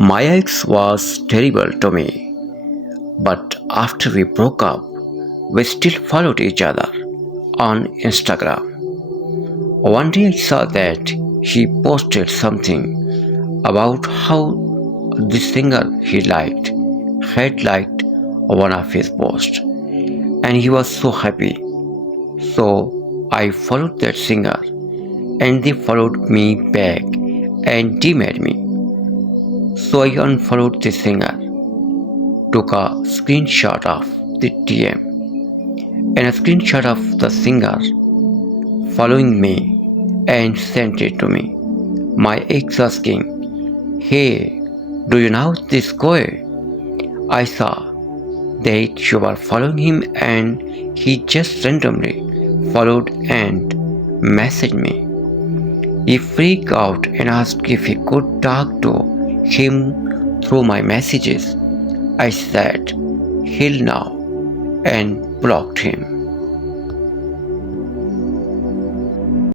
My ex was terrible to me, but after we broke up, we still followed each other on Instagram. One day I saw that he posted something about how the singer he liked had liked one of his posts, and he was so happy. So I followed that singer, and they followed me back and DM'd me. So I unfollowed the singer, took a screenshot of the DM and a screenshot of the singer following me and sent it to me. My ex asking, "Hey, do you know this guy? I saw that you were following him and he just randomly followed and messaged me." He freaked out and asked if he could talk to him through my messages. I said, "Hell no," and blocked him.